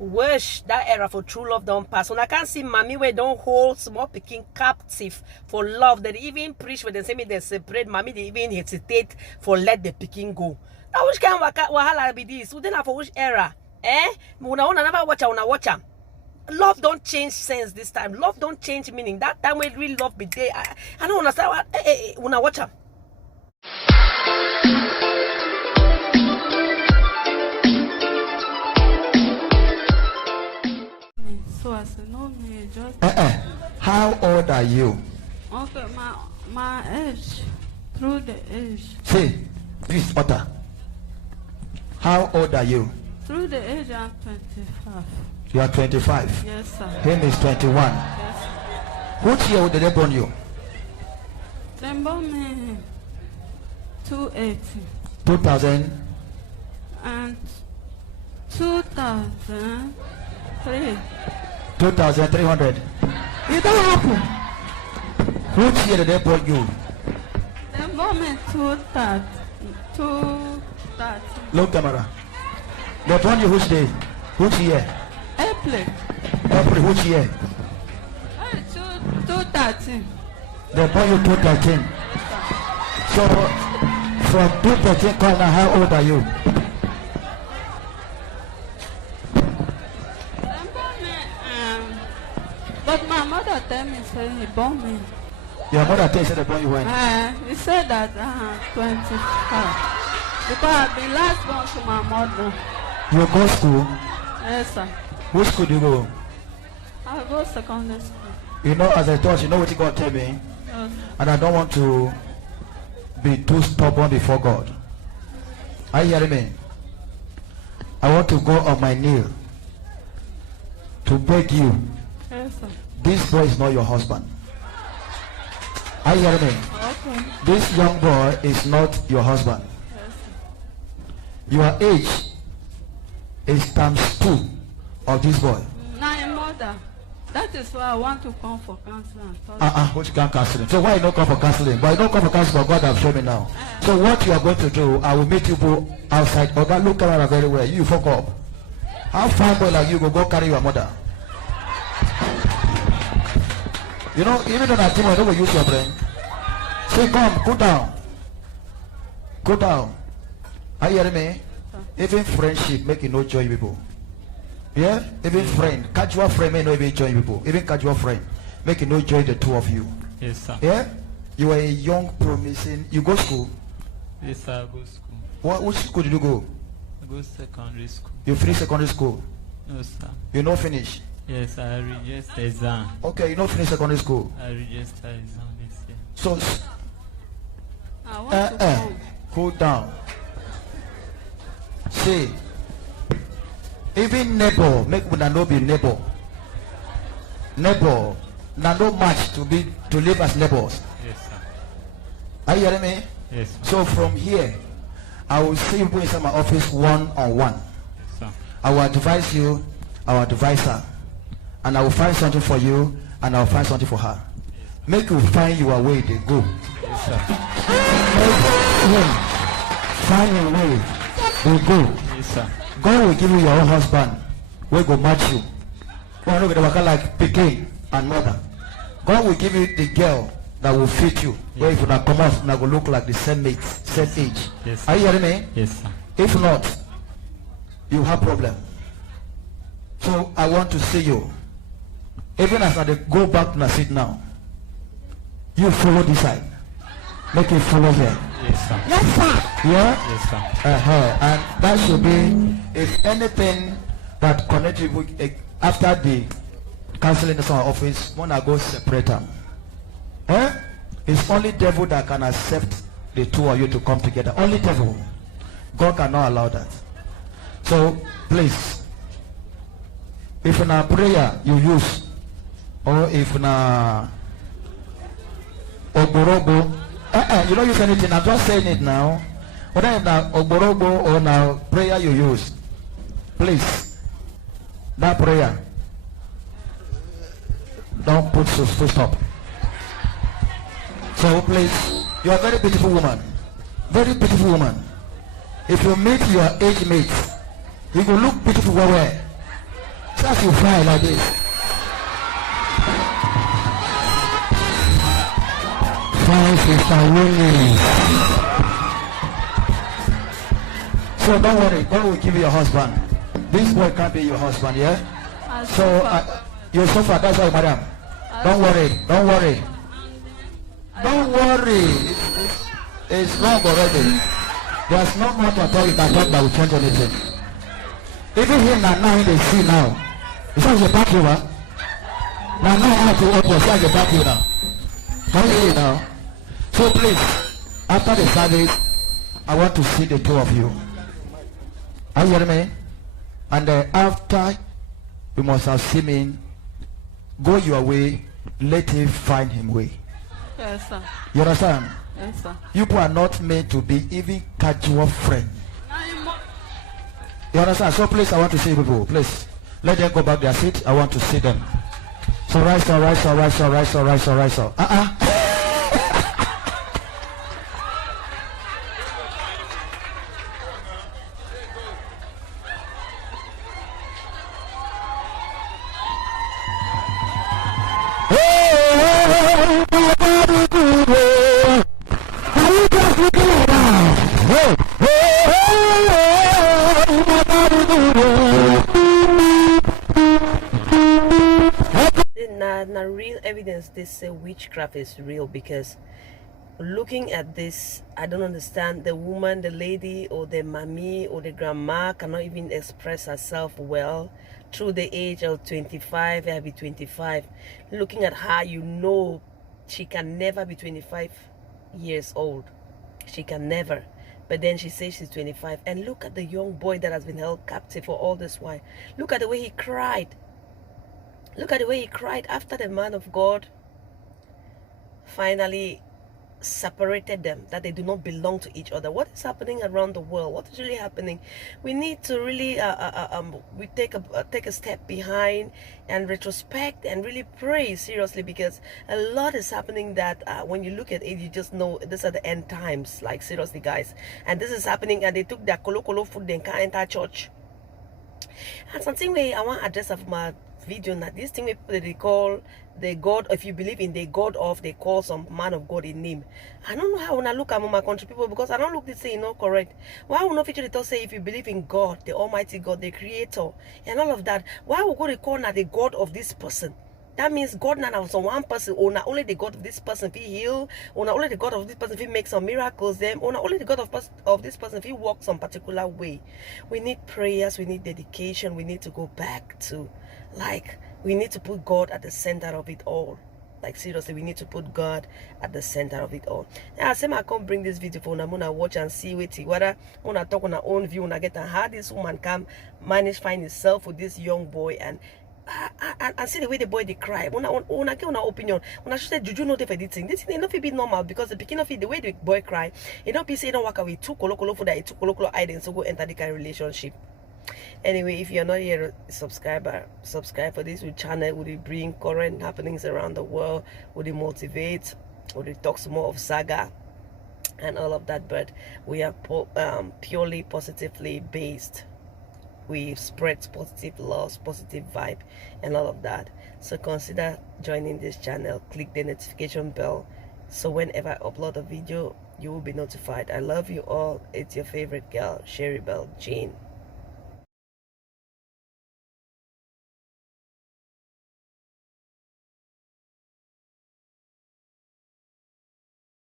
Wish that era for true love don't pass. When I can't see mommy where don't hold small picking captive for love. They even preach when they say me they separate. Mommy they even hesitate for let the picking go. Now which kind of wahala be this? We didn't for which era? When I never watch I wanna watch them. Love don't change sense this time. Love don't change meaning. That time when real love be there. I don't understand what when I watch them. So I said, no, me just. How old are you? Okay, my age, through the age. Say, please, utter. How old are you? Through the age, I'm 25. You are 25. Yes, sir. Him is 21. Yes, sir. Which year did they born you? They born me 280 2000. and 2003. 2300. It don't happen. Which year did they born you? They born me 230. Look, camera. They born you which day? Which year? April. April, which year? 213. They born you 2013. So, from 2013, call now, how old are you? But my mother tell me, say he born me. Your mother tell you they born you when? He said that 25. Because I've been last born to my mother. You go school? Yes, sir. Which school do you go? I go secondary school. You know, as I told you, know what you God tell me? Yes. And I don't want to be too stubborn before God. Are you hearing me? I want to go on my knee to beg you. Yes, sir. This boy is not your husband. Are you hearing me? Okay. This young boy is not your husband. Yes, sir. Your age is times 2 of this boy. Now, your mother. That is why I want to come for counseling. What you can't counseling? So why you don't come for counseling? But you don't come for counseling, but God have shown me now. So what you are going to do, I will meet you both outside. Oh, God, look camera very well. You fuck up. How fine boy like you go carry your mother? You know, even on a team, I don't use your brain. Say, come, go down. Go down. Are you hearing me? Even friendship make you no join people. Yeah? Even friend, casual friend may not even join people. Even casual friend make you no join the two of you. Yes, sir. Yeah? You are a young, promising. You go school? Yes, sir. I go school. Which school did you go? I go secondary school. You finish secondary school? No, sir. You not finish? Yes, I register exam. Okay, you not finish secondary school. I register exam this year. So, I want to come. cool down. See, even neighbor, make una no be neighbor. Neighbor, na no match to live as neighbors. Yes, sir. Are you hearing me? Yes, sir. So from here, I will see you inside my office one-on-one. Yes, sir. I will advise you, I will advise her. And I will find something for you, and I will find something for her. Make you find your way, they go. Yes, sir. Find your way, they go. Yes, sir. God will give you your own husband. We go match you. God will work like Pekin and mother. God will give you the girl that will fit you. Yes. Where if you not come out, now go look like the same mate, same age. Yes, Are you hearing me? Yes, sir. If not, you have problem. So I want to see you. Even as I go back to my seat now, you follow this side. Make it follow here. Yes, sir. Yes, sir. Yeah? Yes, sir. And that should be, if anything that connect you with, after the counseling in our office, when I go separate them. It's only devil that can accept the two of you to come together. Only devil. God cannot allow that. So, please, if in a prayer you use, or if in a ogorogo, you don't use anything, I'm just saying it now. Whether in a ogorogo or now prayer you use, please, that prayer, don't put full stop. So please, you are a very beautiful woman. Very beautiful woman. If you meet your age mates, you will look beautiful well. as you fly like this. Fine, Sister Winnie. So don't worry, God will give you your husband. This boy can't be your husband, yeah? So you suffer, that's why, madam. Don't worry, don't worry. Don't worry. It's wrong already. There's no more to tell you that will change anything. Even him now they see now. It's not your back over. Now I have to open, it's not your back now. Can you see it now? So please, after the service, I want to see the two of you. Are you hearing me? And after you must have seen him, go your way, let him find him way. Yes, sir. You understand? Yes, sir. You people are not meant to be even casual friends. You understand? So please, I want to see people. Please, let them go back their seat. I want to see them. So rise up, rise up, rise up, rise up, rise up, rise up. Now real evidence this witchcraft is real, because looking at this, I don't understand. The woman, the lady, or the mami, or the grandma cannot even express herself well through the age of 25. I'll be 25. Looking at her, you know she can never be 25 years old. She can never. But then she says she's 25. And look at the young boy that has been held captive for all this while. Look at the way he cried. Look at the way he cried after the man of God finally separated them, that they do not belong to each other. What is happening around the world? What is really happening? We need to really we take a step behind and retrospect and really pray seriously, because a lot is happening that when you look at it, you just know these are the end times. Like, seriously, guys. And this is happening, and they took their kolo food, they can't enter church. And something way I want to address of my video now, this thing they call the God, if you believe in the God of, they call some man of God in name. I don't know how when I look at my country people, because I don't look this thing not correct. Why would not feature the say if you believe in God, the Almighty God, the Creator, and all of that? Why would go to call now the God of this person? That means God now some one person, or not only the God of this person if he heal, or not only the God of this person if he make some miracles, them, or not only the God of this person if he walks some particular way. We need prayers, we need dedication, we need to go back to, like, we need to put God at the center of it all. Like, seriously, we need to put God at the center of it all. Now, I say I come bring this video for Namuna watch and see whether when I talk on our own view, when I get how this woman can manage find herself with this young boy, and see the way the boy they cry. When I get an opinion, when I say juju not for this thing not be normal, because the beginning of it, the way the boy cry, it don't be say don't walk away too kolo for that, too kolo hiding, so go enter the kind of relationship. Anyway, if you're not yet a subscriber, subscribe for this channel. Would it bring current happenings around the world? Would it motivate? Would it talk some more of saga and all of that? But we are purely positively based. We spread positive laws, positive vibe, and all of that. So consider joining this channel. Click the notification bell, so whenever I upload a video, you will be notified. I love you all. It's your favorite girl, Sherry Bell Jane.